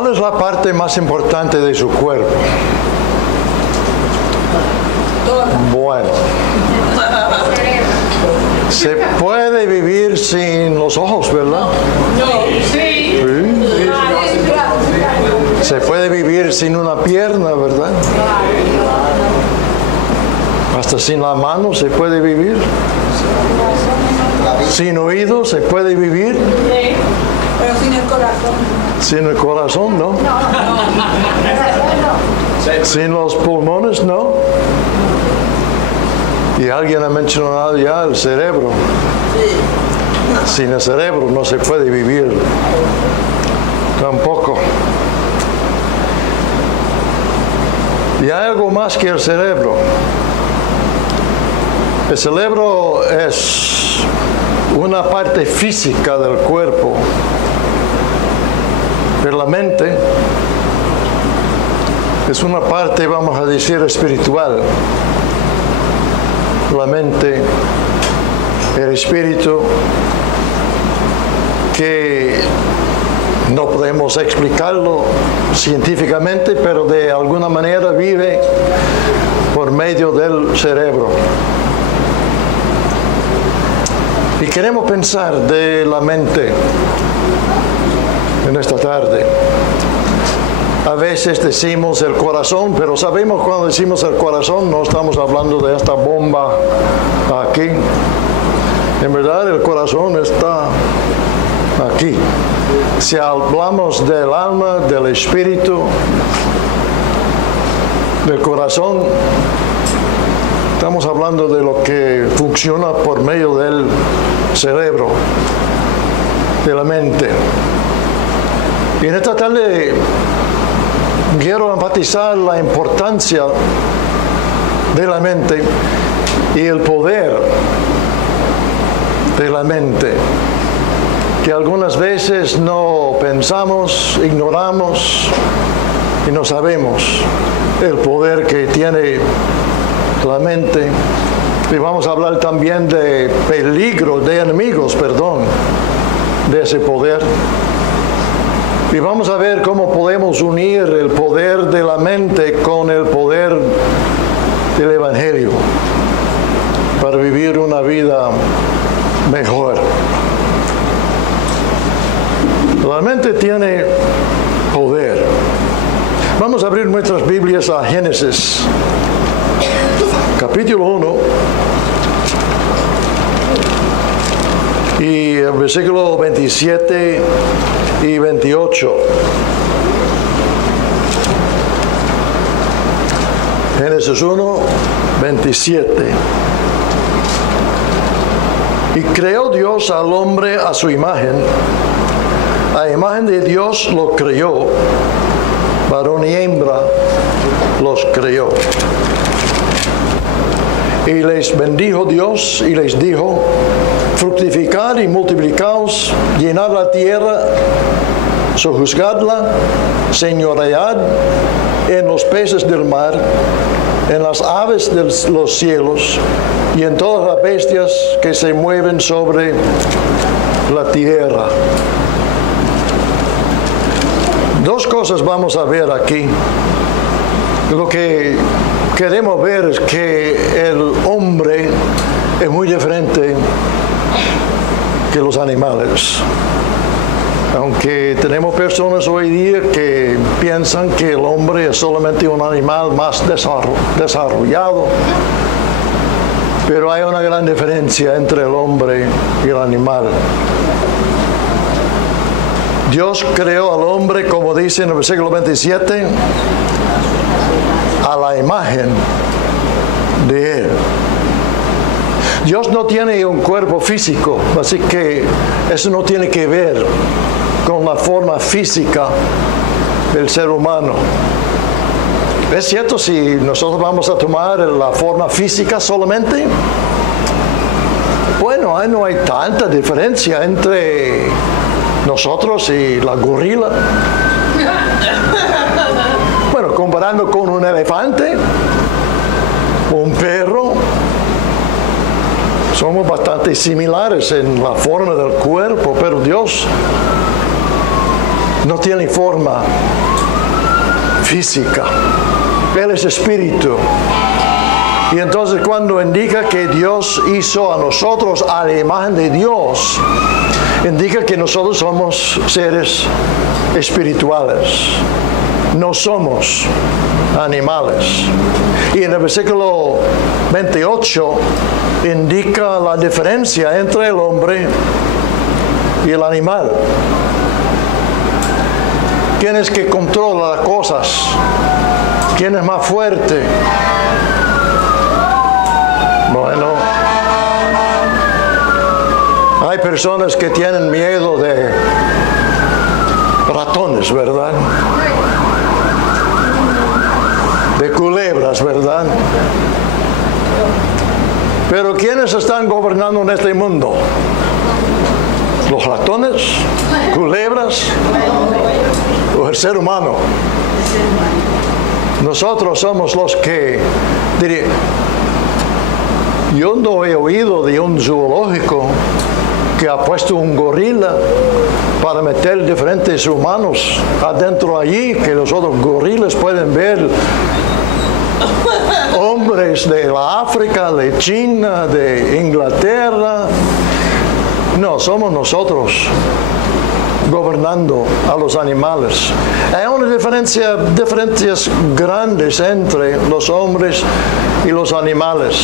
¿Cuál es la parte más importante de su cuerpo? Bueno, se puede vivir sin los ojos, ¿verdad? Sí. Se puede vivir sin una pierna, ¿verdad? Hasta sin la mano se puede vivir. Sin oído se puede vivir. Pero sin el corazón. Sin el corazón, ¿no? Sin los pulmones, ¿no? Y alguien ha mencionado ya el cerebro. Sin el cerebro no se puede vivir tampoco. Y hay algo más que el cerebro. El cerebro es una parte física del cuerpo, pero la mente es una parte, vamos a decir, espiritual. La mente, el espíritu, que no podemos explicarlo científicamente, pero de alguna manera vive por medio del cerebro. Y queremos pensar de la mente en esta tarde. A veces decimos el corazón, pero sabemos cuando decimos el corazón no estamos hablando de esta bomba aquí. En verdad el corazón está aquí. Si hablamos del alma, del espíritu, del corazón, estamos hablando de lo que funciona por medio del cerebro, de la mente. Y en esta tarde quiero enfatizar la importancia de la mente y el poder de la mente, que algunas veces no pensamos, ignoramos y no sabemos el poder que tiene la mente. Y vamos a hablar también de peligros, de enemigos, de ese poder. Y vamos a ver cómo podemos unir el poder de la mente con el poder del Evangelio para vivir una vida mejor. La mente tiene poder. Vamos a abrir nuestras Biblias a Génesis, capítulo 1, y el versículo 27 y 28. Génesis 1, 27. Y creó Dios al hombre a su imagen. A imagen de Dios lo creó, varón y hembra los creó. Y les bendijo Dios y les dijo: fructificad y multiplicaos, llenad la tierra, sojuzgadla, señoread en los peces del mar, en las aves de los cielos y en todas las bestias que se mueven sobre la tierra. Dos cosas vamos a ver aquí. Lo que queremos ver es que el hombre es muy diferente que los animales. Aunque tenemos personas hoy día que piensan que el hombre es solamente un animal más desarrollado, pero hay una gran diferencia entre el hombre y el animal. Dios creó al hombre, como dice en el versículo 27, a la imagen de Él. Dios no tiene un cuerpo físico, así que eso no tiene que ver con la forma física del ser humano. Es cierto, si nosotros vamos a tomar la forma física solamente, bueno, ahí no hay tanta diferencia entre nosotros y la gorila. Bueno, comparando con un elefante, un perro, somos bastante similares en la forma del cuerpo, pero Dios no tiene forma física. Él es espíritu. Y entonces cuando indica que Dios hizo a nosotros a la imagen de Dios, indica que nosotros somos seres espirituales. No somos animales. Y en el versículo 28 indica la diferencia entre el hombre y el animal. ¿Quién es que controla las cosas? ¿Quién es más fuerte? Bueno, hay personas que tienen miedo de ratones, ¿verdad? De culebras, ¿verdad? Pero ¿quiénes están gobernando en este mundo? ¿Los ratones? ¿Culebras? ¿O el ser humano? Nosotros somos los que, diría, yo no he oído de un zoológico que ha puesto un gorila para meter diferentes humanos adentro allí, que los otros gorilas pueden ver hombres de la África, de China, de Inglaterra. No, somos nosotros gobernando a los animales. Hay una diferencias grandes entre los hombres y los animales.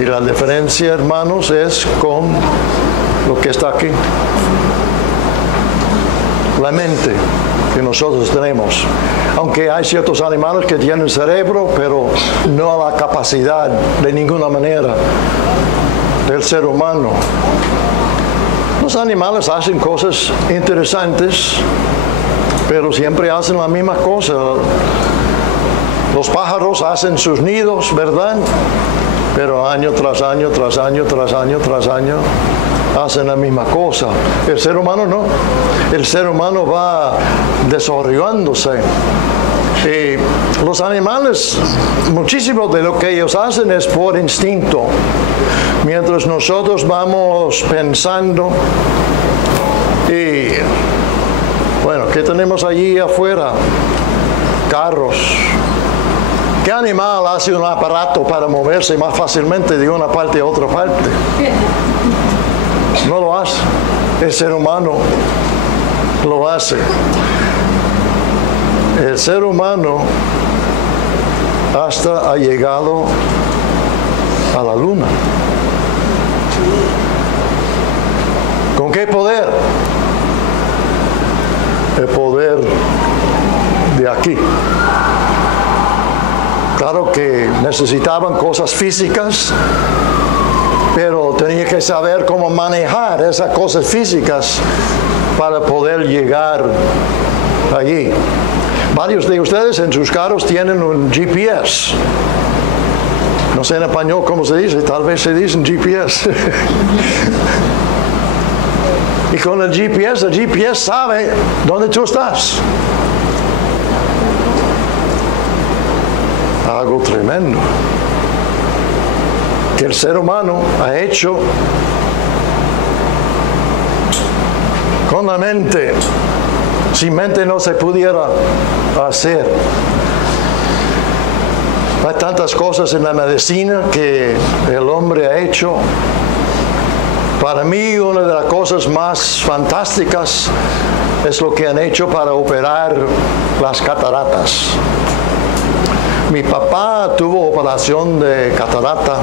Y la diferencia, hermanos, es con lo que está aquí. La mente que nosotros tenemos. Aunque hay ciertos animales que tienen cerebro, pero no la capacidad de ninguna manera del ser humano. Los animales hacen cosas interesantes, pero siempre hacen la misma cosa. Los pájaros hacen sus nidos, ¿verdad? Pero año tras año, tras año, tras año, tras año, hacen la misma cosa. El ser humano no. El ser humano va desarrollándose. Y los animales, muchísimo de lo que ellos hacen es por instinto. Mientras nosotros vamos pensando y, bueno, ¿qué tenemos allí afuera? Carros. ¿Qué animal hace un aparato para moverse más fácilmente de una parte a otra parte? No lo hace. El ser humano lo hace. El ser humano hasta ha llegado a la luna. ¿Con qué poder? El poder de aquí. Claro que necesitaban cosas físicas, pero tenía que saber cómo manejar esas cosas físicas para poder llegar allí. Varios de ustedes en sus carros tienen un GPS. No sé en español cómo se dice, tal vez se dice GPS. Y con el GPS sabe dónde tú estás. Algo tremendo que el ser humano ha hecho con la mente. Sin mente no se pudiera hacer. Hay tantas cosas en la medicina que el hombre ha hecho. Para mí, una de las cosas más fantásticas es lo que han hecho para operar las cataratas. Mi papá tuvo operación de catarata.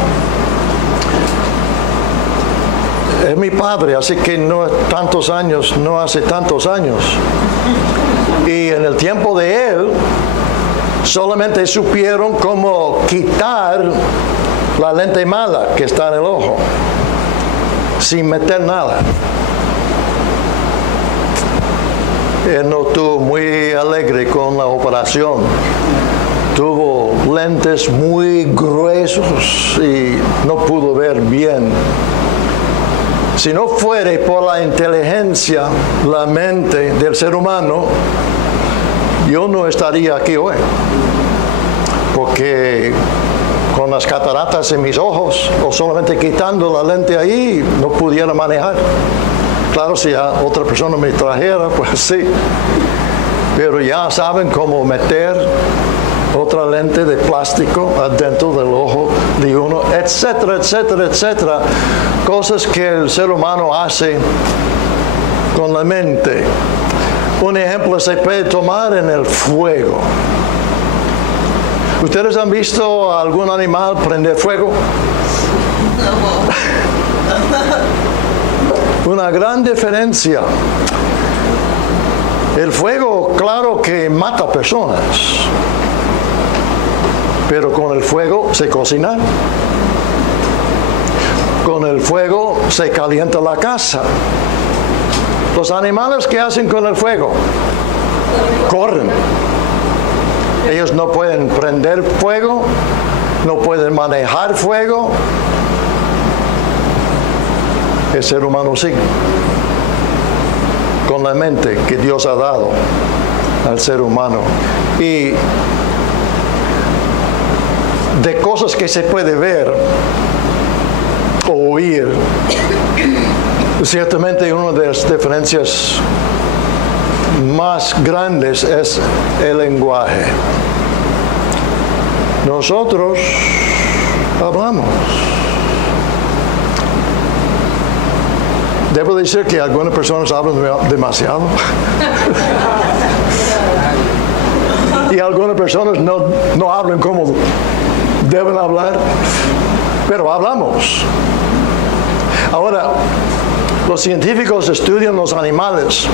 Es mi padre, así que no hace tantos años. Y en el tiempo de él, solamente supieron cómo quitar la lente mala que está en el ojo, sin meter nada. Él no estuvo muy alegre con la operación. Tuvo lentes muy gruesos y no pudo ver bien. Si no fuere por la inteligencia, la mente del ser humano, yo no estaría aquí hoy. Porque con las cataratas en mis ojos, o solamente quitando la lente ahí, no pudiera manejar. Claro, si a otra persona me trajera, pues sí. Pero ya saben cómo meter otra lente de plástico adentro del ojo de uno, etcétera, etcétera, etcétera. Cosas que el ser humano hace con la mente. Un ejemplo se puede tomar en el fuego. ¿Ustedes han visto a algún animal prender fuego? Una gran diferencia. El fuego, claro que mata personas, pero con el fuego se cocina. Con el fuego se calienta la casa. Los animales, ¿qué hacen con el fuego? Corren. Ellos no pueden prender fuego, no pueden manejar fuego. El ser humano sí, con la mente que Dios ha dado al ser humano. Y de cosas que se puede ver o oír, ciertamente una de las diferencias más grandes es el lenguaje. Nosotros hablamos. Debo decir que algunas personas hablan demasiado. Y algunas personas no hablan como deben hablar, pero hablamos. Ahora, los científicos estudian los animales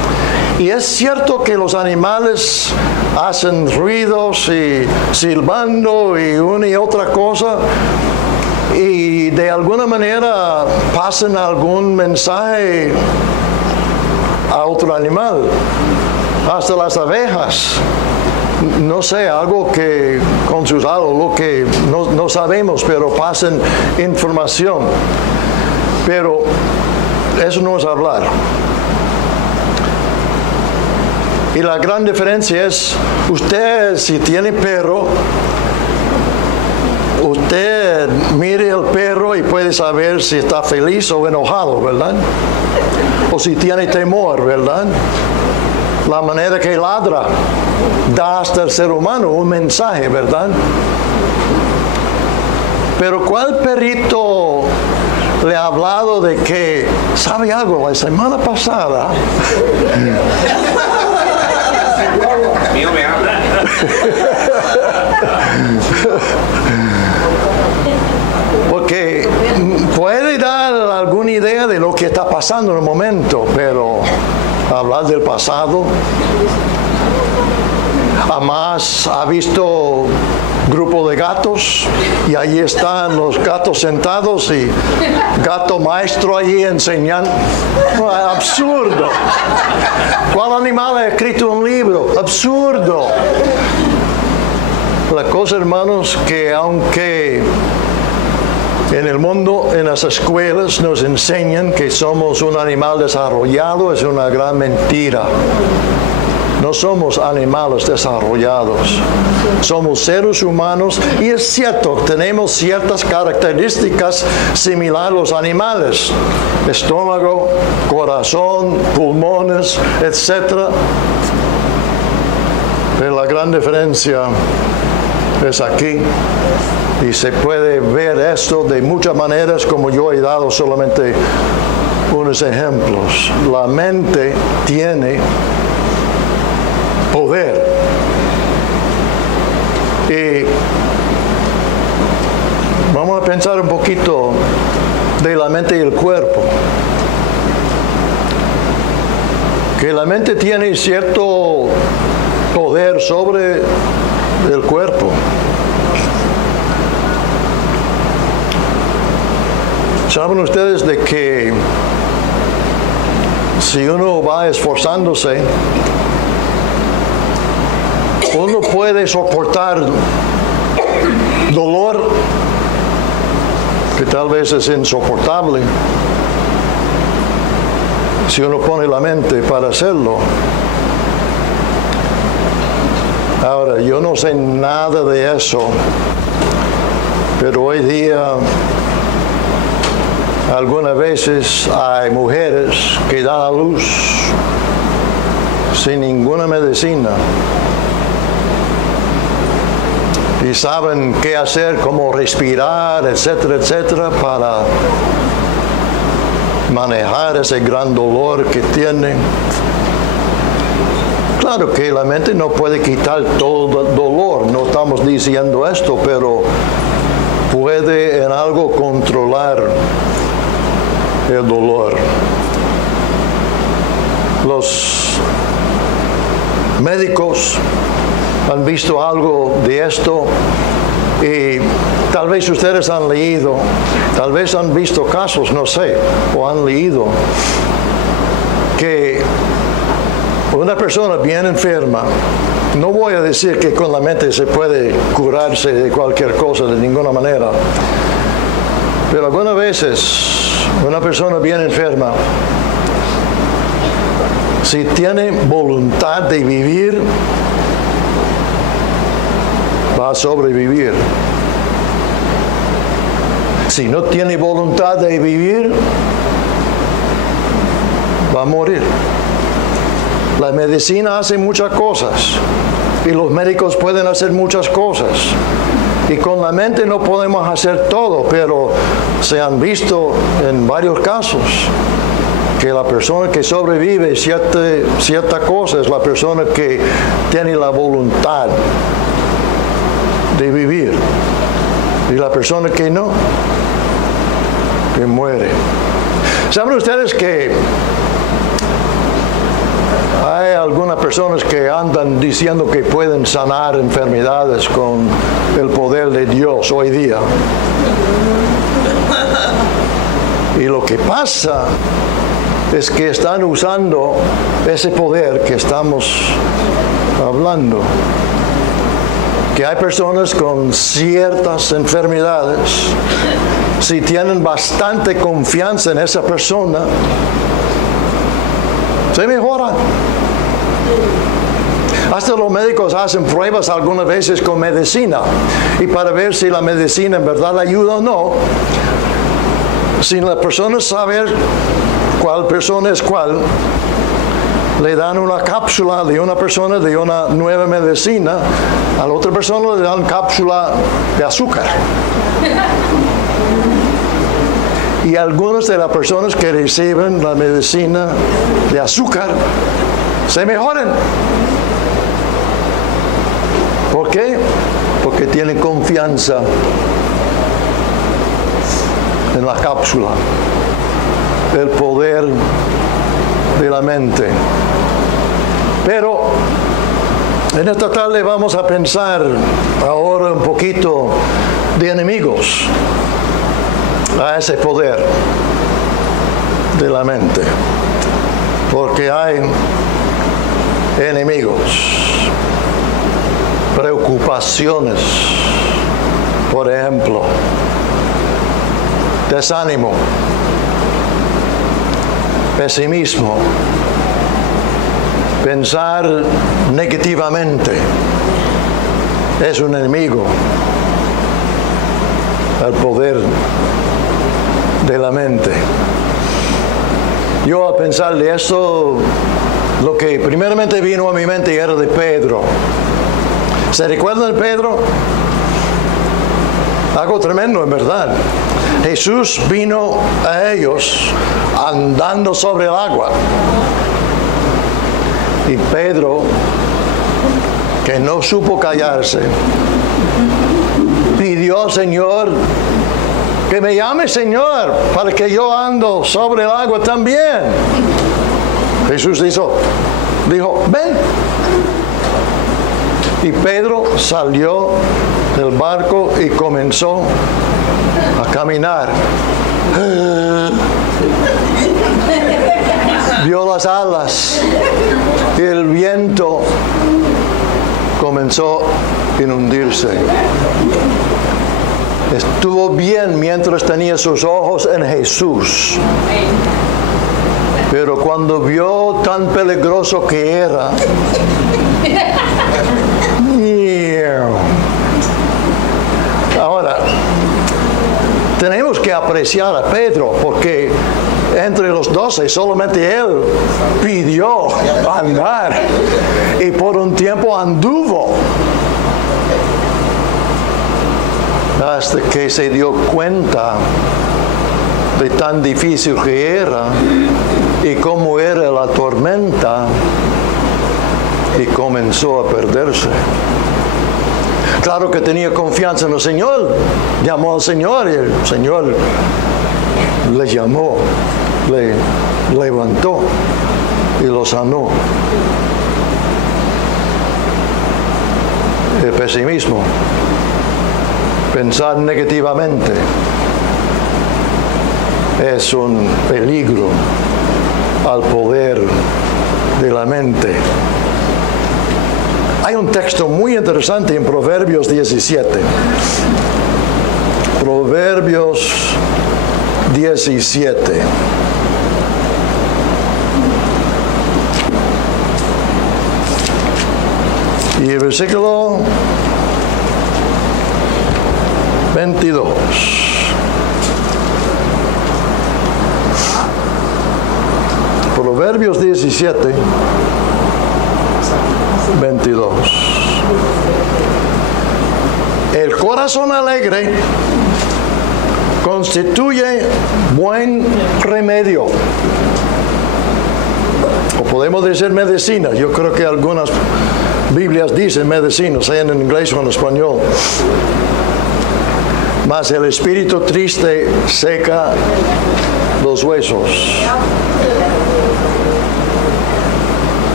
y es cierto que los animales hacen ruidos y silbando y una y otra cosa y de alguna manera pasan algún mensaje a otro animal, hasta las abejas. No sé, algo que con sus alas, lo que no sabemos, pero pasan información. Pero eso no es hablar. Y la gran diferencia es, usted si tiene perro, usted mire el perro y puede saber si está feliz o enojado, ¿verdad? O si tiene temor, ¿verdad? La manera que ladra da hasta el ser humano un mensaje, ¿verdad? Pero ¿cuál perrito le ha hablado de que, sabe algo, la semana pasada? Mío me habla. Porque puede dar alguna idea de lo que está pasando en el momento, pero hablar del pasado. Jamás ha visto grupo de gatos y allí están los gatos sentados y gato maestro allí enseñando. Absurdo. ¿Cuál animal ha escrito un libro? Absurdo. La cosa, hermanos, que aunque en el mundo, en las escuelas nos enseñan que somos un animal desarrollado, es una gran mentira. No somos animales desarrollados, somos seres humanos y es cierto, tenemos ciertas características similares a los animales, estómago, corazón, pulmones, etc. Pero la gran diferencia es aquí y se puede ver esto de muchas maneras, como yo he dado solamente unos ejemplos. La mente tiene poder. Y vamos a pensar un poquito de la mente y el cuerpo. Que la mente tiene cierto poder sobre el cuerpo. ¿Saben ustedes de que si uno va esforzándose, uno puede soportar dolor que tal vez es insoportable si uno pone la mente para hacerlo? Ahora, yo no sé nada de eso, pero hoy día Algunas veces hay mujeres que dan a luz sin ninguna medicina y saben qué hacer, cómo respirar, etcétera, etcétera, para manejar ese gran dolor que tienen. Claro que la mente no puede quitar todo el dolor, no estamos diciendo esto, pero puede en algo controlar el dolor. Los médicos han visto algo de esto y tal vez ustedes han leído, tal vez han visto casos, no sé, o han leído que una persona bien enferma, no voy a decir que con la mente se puede curarse de cualquier cosa de ninguna manera, pero algunas veces una persona bien enferma, si tiene voluntad de vivir, va a sobrevivir. Si no tiene voluntad de vivir, va a morir. La medicina hace muchas cosas y los médicos pueden hacer muchas cosas. Y con la mente no podemos hacer todo, pero se han visto en varios casos que la persona que sobrevive cierta cosa es la persona que tiene la voluntad de vivir. Y la persona que no, que muere. ¿Saben ustedes que hay algunas personas que andan diciendo que pueden sanar enfermedades con el poder de Dios hoy día? Y lo que pasa es que están usando ese poder que estamos hablando. Que hay personas con ciertas enfermedades, si tienen bastante confianza en esa persona, se mejoran. Hasta los médicos hacen pruebas algunas veces con medicina y para ver si la medicina en verdad ayuda o no. Sin la persona saber cuál persona es cuál, le dan una cápsula de una persona de una nueva medicina, a la otra persona le dan cápsula de azúcar. Y algunas de las personas que reciben la medicina de azúcar se mejoran. ¿Por qué? Porque tienen confianza en la cápsula, el poder de la mente. Pero en esta tarde vamos a pensar ahora un poquito de enemigos a ese poder de la mente, porque hay enemigos, preocupaciones, por ejemplo, desánimo, pesimismo, pensar negativamente es un enemigo al poder de la mente. Yo al pensar de eso, lo que primeramente vino a mi mente era de Pedro. ¿Se recuerdan de Pedro? Algo tremendo, en verdad. Jesús vino a ellos andando sobre el agua. Y Pedro, que no supo callarse, pidió al Señor que me llame Señor para que yo ando sobre el agua también. Jesús dijo, ven. Y Pedro salió del barco y comenzó a caminar. Vio las alas y el viento comenzó a inundirse. Estuvo bien mientras tenía sus ojos en Jesús. Pero cuando vio tan peligroso que era, ahora, tenemos que aprender apreciar a Pedro, porque entre los 12 solamente él pidió andar y por un tiempo anduvo, hasta que se dio cuenta de tan difícil que era y cómo era la tormenta, y comenzó a perderse. Claro que tenía confianza en el Señor, llamó al Señor y el Señor le llamó, le levantó y lo sanó. El pesimismo, pensar negativamente, es un peligro al poder de la mente. Hay un texto muy interesante en Proverbios 17. Proverbios 17. Y el versículo 22. Proverbios 17, 22. El corazón alegre constituye buen remedio. O podemos decir medicina. Yo creo que algunas Biblias dicen medicina, sean en inglés o en español. Mas el espíritu triste seca los huesos.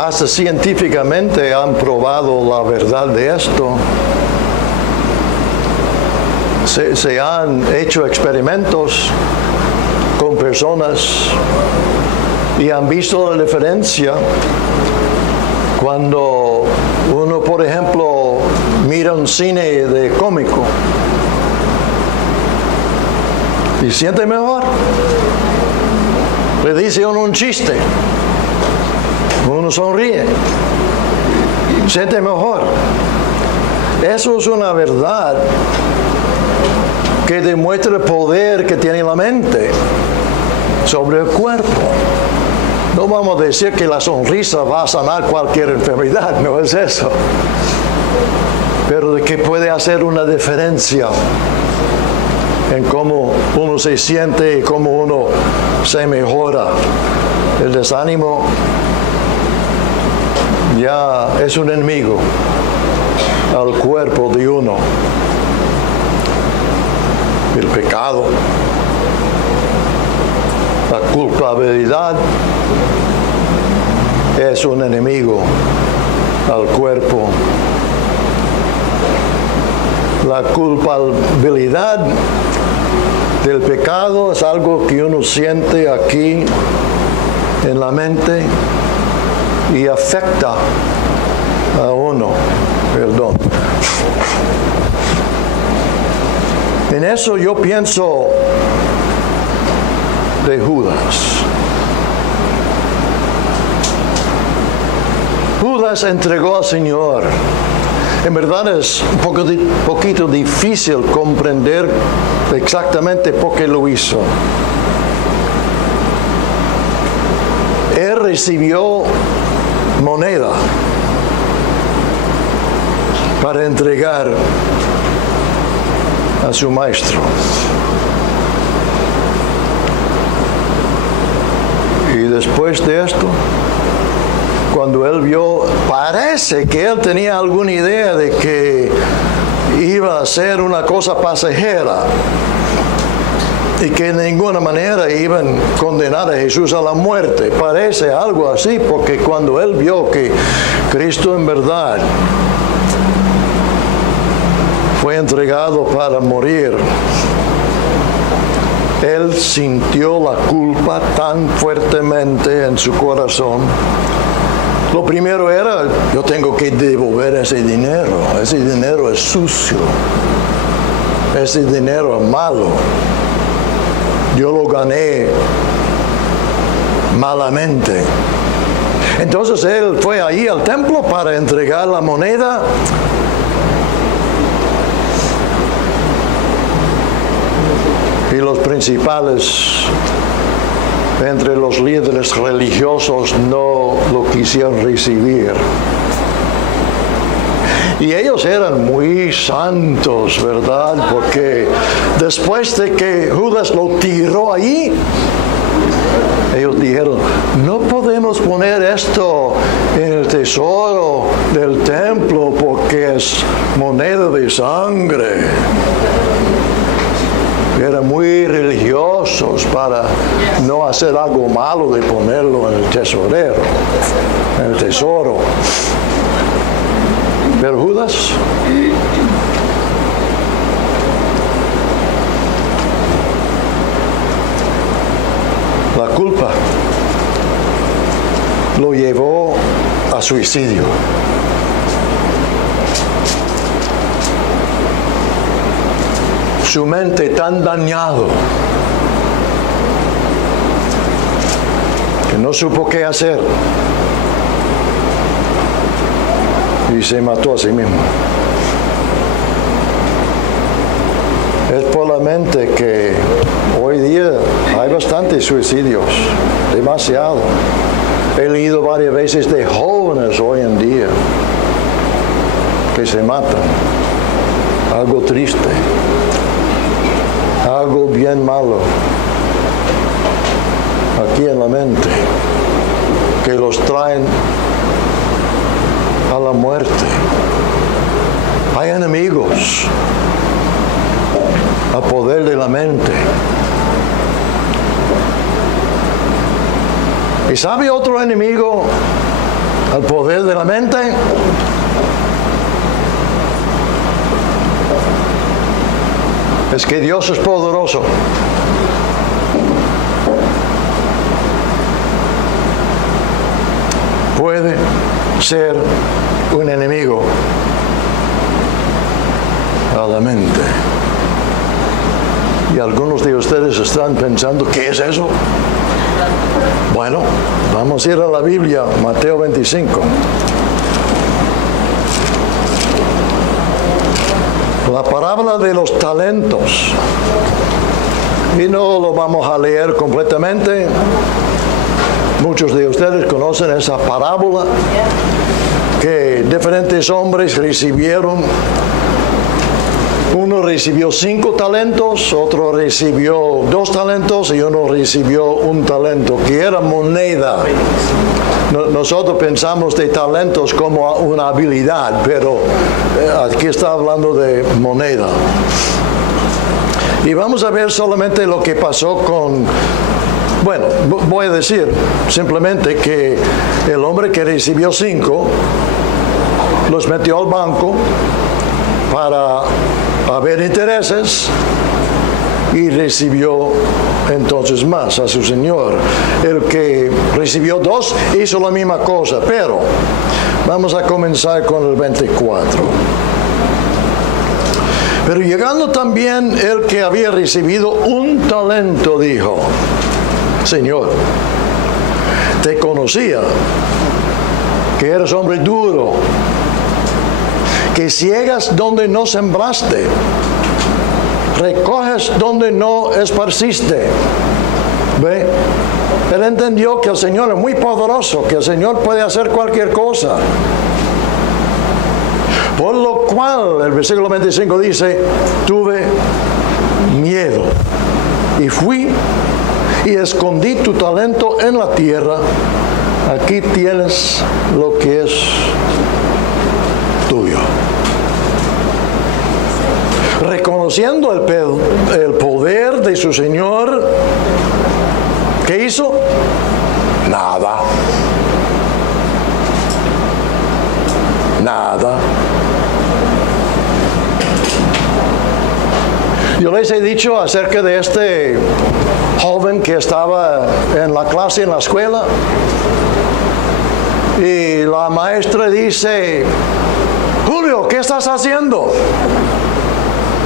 Hasta científicamente han probado la verdad de esto. Se han hecho experimentos con personas y han visto la diferencia cuando uno, por ejemplo, mira un cine de cómico y siente mejor. Le dice uno un chiste, uno sonríe, siente mejor. Eso es una verdad que demuestra el poder que tiene la mente sobre el cuerpo. No vamos a decir que la sonrisa va a sanar cualquier enfermedad, no es eso. Pero de que puede hacer una diferencia en cómo uno se siente y cómo uno se mejora. El desánimo ya es un enemigo al cuerpo de uno. El pecado, la culpabilidad es un enemigo al cuerpo. La culpabilidad del pecado es algo que uno siente aquí en la mente y afecta a uno. Perdón. En eso yo pienso de Judas. Judas entregó al Señor. En verdad es un poquito difícil comprender exactamente por qué lo hizo. Él recibió moneda para entregar a su maestro. Y después de esto, cuando él vio, parece que él tenía alguna idea de que iba a ser una cosa pasajera y que de ninguna manera iban a condenar a Jesús a la muerte. Parece algo así, porque cuando él vio que Cristo en verdad fue entregado para morir, él sintió la culpa tan fuertemente en su corazón. Lo primero era, yo tengo que devolver ese dinero es sucio, ese dinero es malo, yo lo gané malamente. Entonces él fue ahí al templo para entregar la moneda y los principales entre los líderes religiosos no lo quisieron recibir. Y ellos eran muy santos, ¿verdad? Porque después de que Judas lo tiró allí, ellos dijeron, no podemos poner esto en el tesoro del templo porque es moneda de sangre. Eran muy religiosos para no hacer algo malo de ponerlo en el tesorero, en el tesoro. Pero Judas, la culpa lo llevó a suicidio. Su mente tan dañado que no supo qué hacer y se mató a sí mismo. Es por la mente que hoy día hay bastantes suicidios, demasiado. He leído varias veces de jóvenes hoy en día que se matan. Algo triste, algo bien malo aquí en la mente que los traen a la muerte. Hay enemigos al poder de la mente. ¿Y sabe otro enemigo al poder de la mente? Es que Dios es poderoso. Puede ser un enemigo a la mente. Y algunos de ustedes están pensando, ¿qué es eso? Bueno, vamos a ir a la Biblia, Mateo 25. La parábola de los talentos. Y no lo vamos a leer completamente. Muchos de ustedes conocen esa parábola que diferentes hombres recibieron. Uno recibió 5 talentos, otro recibió 2 talentos y uno recibió 1 talento, que era moneda. Nosotros pensamos de talentos como una habilidad, pero aquí está hablando de moneda. Y vamos a ver solamente lo que pasó con... Bueno, voy a decir simplemente que el hombre que recibió 5 los metió al banco para haber intereses y recibió entonces más a su señor. El que recibió 2 hizo la misma cosa, pero vamos a comenzar con el 24. Pero llegando también el que había recibido 1 talento, dijo, Señor, te conocía que eres hombre duro, que ciegas donde no sembraste, recoges donde no esparciste. ¿Ve? Él entendió que el Señor es muy poderoso, que el Señor puede hacer cualquier cosa. Por lo cual, el versículo 25 dice, tuve miedo y fui y escondí tu talento en la tierra. Aquí tienes lo que es tuyo. Reconociendo el poder de su Señor, ¿qué hizo? Nada. Nada. Yo les he dicho acerca de este joven que estaba en la clase, en la escuela, y la maestra dice, Julio, ¿qué estás haciendo?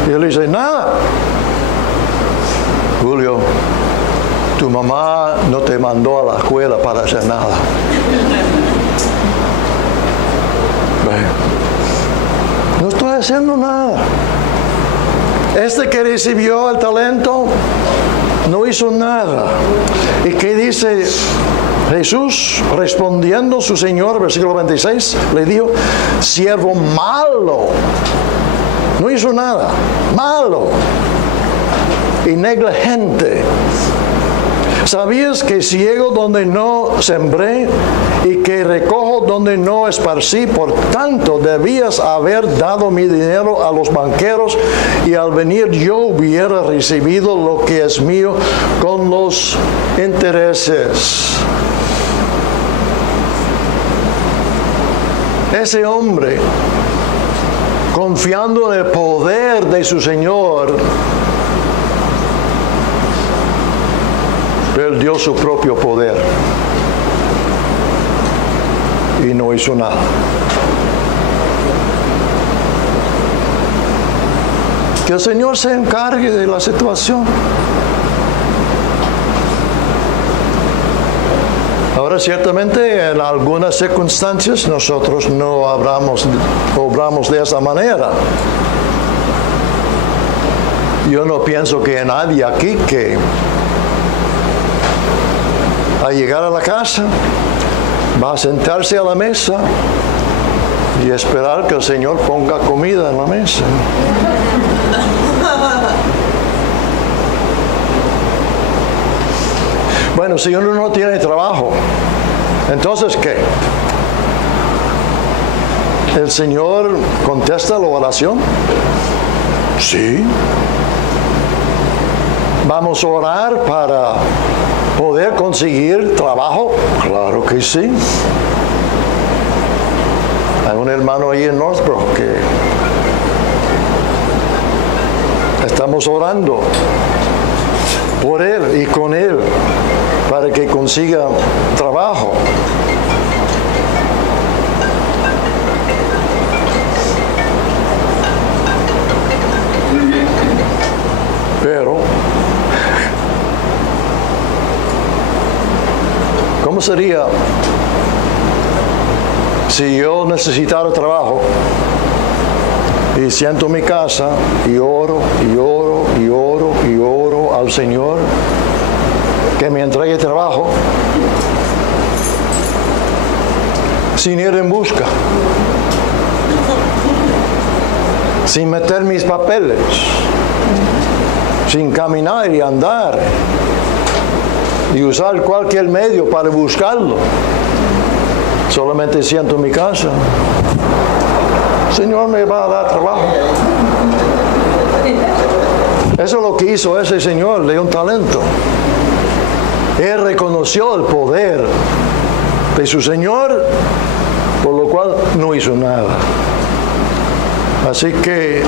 Y él dice, nada. Julio, tu mamá no te mandó a la escuela para hacer nada. No estoy haciendo nada. Este que recibió el talento no hizo nada. ¿Y qué dice Jesús? Respondiendo su Señor, versículo 26, le dijo, siervo malo. No hizo nada. Malo. Y negligente. ¿Sabías que ciego donde no sembré y que recojo donde no esparcí? Por tanto, debías haber dado mi dinero a los banqueros y al venir yo hubiera recibido lo que es mío con los intereses. Ese hombre, confiando en el poder de su Señor, perdió su propio poder y no hizo nada. Que el Señor se encargue de la situación. Ahora, ciertamente, en algunas circunstancias nosotros no obramos de esa manera. Yo no pienso que nadie aquí que al llegar a la casa va a sentarse a la mesa y esperar que el Señor ponga comida en la mesa. Bueno, si uno no tiene trabajo, entonces ¿qué? ¿El Señor contesta la oración? Sí. ¿Vamos a orar para poder conseguir trabajo? Claro que sí. Hay un hermano ahí en Northbrook que estamos orando por él y con él para que consiga trabajo. Pero ¿cómo sería si yo necesitara trabajo y siento en mi casa y oro y oro y oro y oro al Señor que me entregue trabajo sin ir en busca, sin meter mis papeles, sin caminar y andar y usar cualquier medio para buscarlo? Solamente siento en mi casa, Señor me va a dar trabajo. Eso es lo que hizo ese señor, le dio un talento. Él reconoció el poder de su Señor, por lo cual no hizo nada. Así que,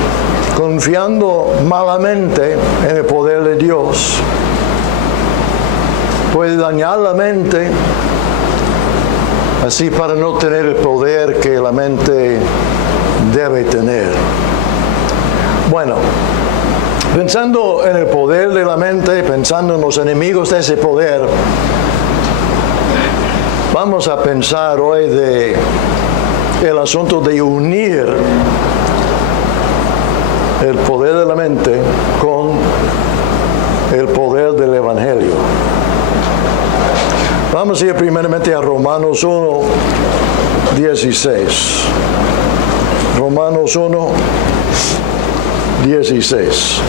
confiando malamente en el poder de Dios, puede dañar la mente, así para no tener el poder que la mente debe tener. Bueno, pensando en el poder de la mente, pensando en los enemigos de ese poder, vamos a pensar hoy de el asunto de unir el poder de la mente con el poder del Evangelio. Vamos a ir primeramente a Romanos 1, 16. Romanos 1, 16.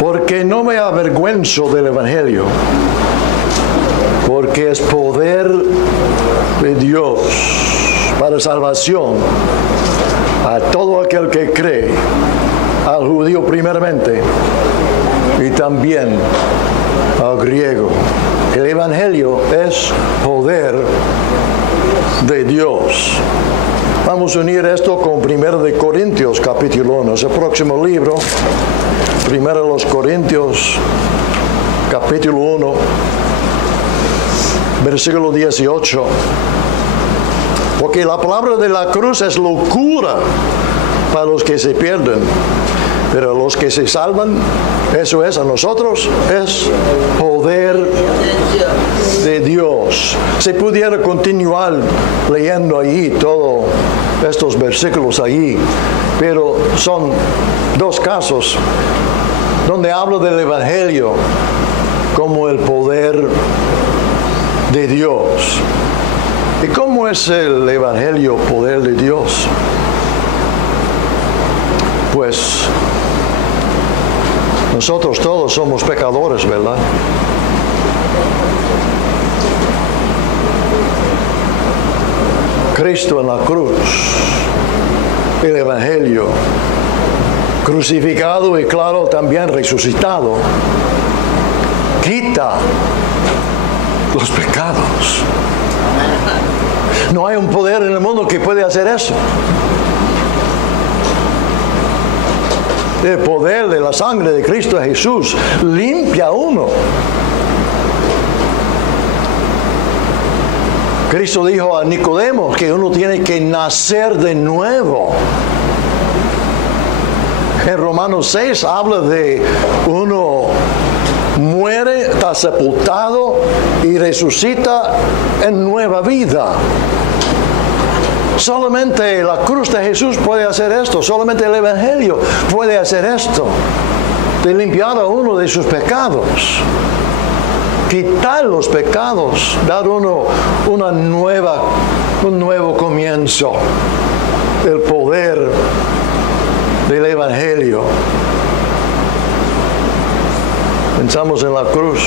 Porque no me avergüenzo del Evangelio, porque es poder de Dios para salvación a todo aquel que cree, al judío primeramente y también al griego. El Evangelio es poder de Dios. Vamos a unir esto con 1 de Corintios capítulo 1, es el próximo libro. 1 de los Corintios capítulo 1, versículo 18. Porque la palabra de la cruz es locura para los que se pierden, Pero los que se salvan, eso es a nosotros, es poder de Dios. Se pudiera continuar leyendo allí todos estos versículos allí, pero son dos casos donde hablo del Evangelio como el poder de Dios. ¿Y cómo es el Evangelio poder de Dios? Pues nosotros todos somos pecadores, ¿verdad? Cristo en la cruz, el Evangelio, crucificado y claro también resucitado, quita los pecados. No hay un poder en el mundo que puede hacer eso. El poder de la sangre de Cristo Jesús limpia a uno. Cristo dijo a Nicodemo que uno tiene que nacer de nuevo. En Romanos 6 habla de uno muere, está sepultado y resucita en nueva vida. Solamente la cruz de Jesús puede hacer esto. Solamente el Evangelio puede hacer esto. De limpiar a uno de sus pecados. Quitar los pecados. Dar uno un nuevo comienzo. El poder del Evangelio. Pensamos en la cruz.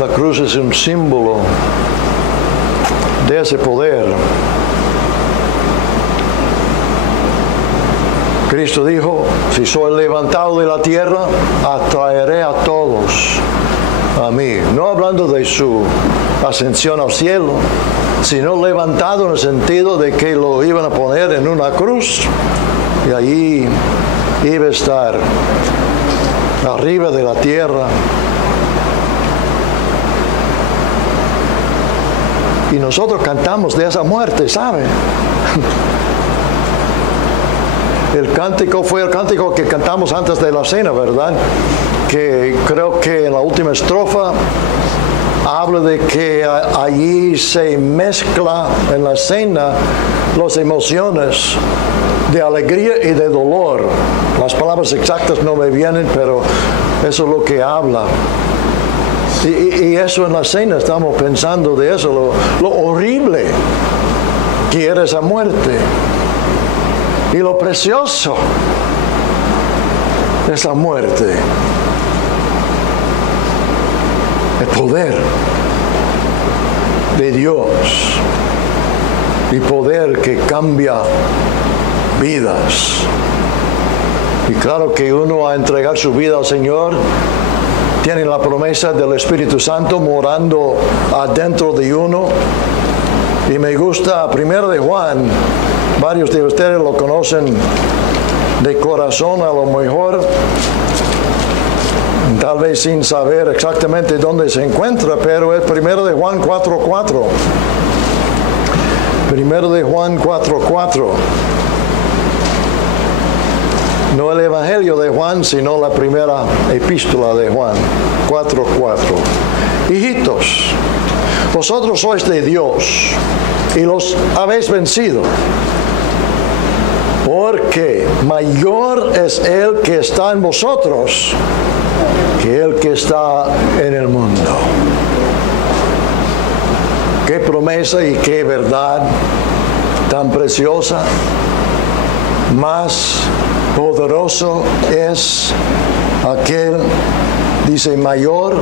La cruz es un símbolo de ese poder. Cristo dijo, si soy levantado de la tierra, atraeré a todos a mí. No hablando de su ascensión al cielo, sino levantado en el sentido de que lo iban a poner en una cruz y allí iba a estar arriba de la tierra. Y nosotros cantamos de esa muerte, ¿sabe? El cántico fue el cántico que cantamos antes de la cena, ¿verdad? Que creo que en la última estrofa habla de que allí se mezcla en la cena las emociones de alegría y de dolor. Las palabras exactas no me vienen, pero eso es lo que habla. Y eso en la cena estamos pensando de eso, lo horrible que era esa muerte. Y lo precioso de esa muerte. El poder de Dios. Y poder que cambia vidas. Y claro que uno a entregar su vida al Señor tiene la promesa del Espíritu Santo morando adentro de uno. Y me gusta 1 de Juan, varios de ustedes lo conocen de corazón a lo mejor, tal vez sin saber exactamente dónde se encuentra, pero es 1 de Juan 4:4. 1 de Juan 4:4. No el Evangelio de Juan, sino la primera epístola de Juan, 4:4. Hijitos, vosotros sois de Dios y los habéis vencido, porque mayor es el que está en vosotros que el que está en el mundo. Qué promesa y qué verdad tan preciosa. Más poderoso es aquel, dice, mayor